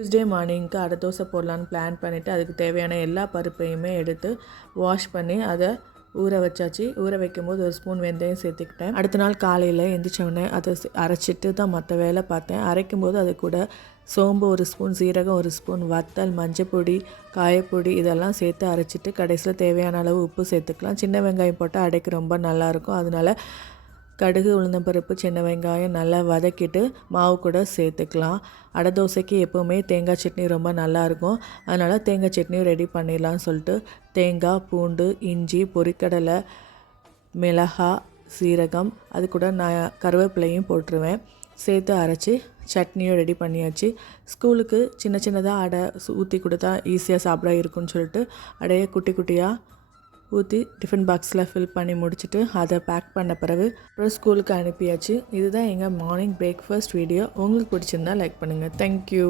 Tuesday மார்னிங்க்கு அடை தோசை போடலான்னு plan பண்ணிவிட்டு அதுக்கு தேவையான எல்லா பருப்பையுமே எடுத்து வாஷ் பண்ணி அதை ஊற வச்சாச்சு. ஊற வைக்கும்போது ஒரு ஸ்பூன் வெந்தயம் சேர்த்துக்கிட்டேன். அடுத்த நாள் காலையில் எந்திரிச்சோடனே அதை அரைச்சிட்டு தான் மற்ற வேலை பார்த்தேன். அரைக்கும்போது அது கூட சோம்பு ஒரு ஸ்பூன், சீரகம் ஒரு ஸ்பூன், வத்தல், மஞ்சப்பொடி, காயப்பொடி இதெல்லாம் சேர்த்து அரைச்சிட்டு கடைசியில் தேவையான அளவு உப்பு சேர்த்துக்கலாம். சின்ன வெங்காயம் போட்டால் அடைக்கு ரொம்ப நல்லாயிருக்கும். அதனால் கடுகு, உளுந்தம்பருப்பு, சின்ன வெங்காயம் நல்லா வதக்கிட்டு மாவு கூட சேர்த்துக்கலாம். அடை தோசைக்கு எப்போவுமே தேங்காய் சட்னி ரொம்ப நல்லாயிருக்கும். அதனால் தேங்காய் சட்னியும் ரெடி பண்ணிடலான்னு சொல்லிட்டு தேங்காய், பூண்டு, இஞ்சி, பொரிக்கடலை, மிளகாய், சீரகம் அது கூட நான் கருவேப்பிலையும் போட்டுருவேன். சேர்த்து அரைச்சி சட்னியும் ரெடி பண்ணியாச்சு. ஸ்கூலுக்கு சின்ன சின்னதாக அடை ஊற்றி கொடுத்தா ஈஸியாக சாப்பிட இருக்குன்னு சொல்லிட்டு அடையை குட்டி குட்டியாக ஊற்றி டிஃபன் பாக்ஸில் ஃபில் பண்ணி முடிச்சுட்டு அதை பேக் பண்ண பிறகு அப்புறம் ஸ்கூலுக்கு அனுப்பியாச்சு. இதுதான் எங்கள் மார்னிங் பிரேக்ஃபாஸ்ட் வீடியோ. உங்களுக்கு பிடிச்சிருந்தா லைக் பண்ணுங்கள். தேங்க்யூ.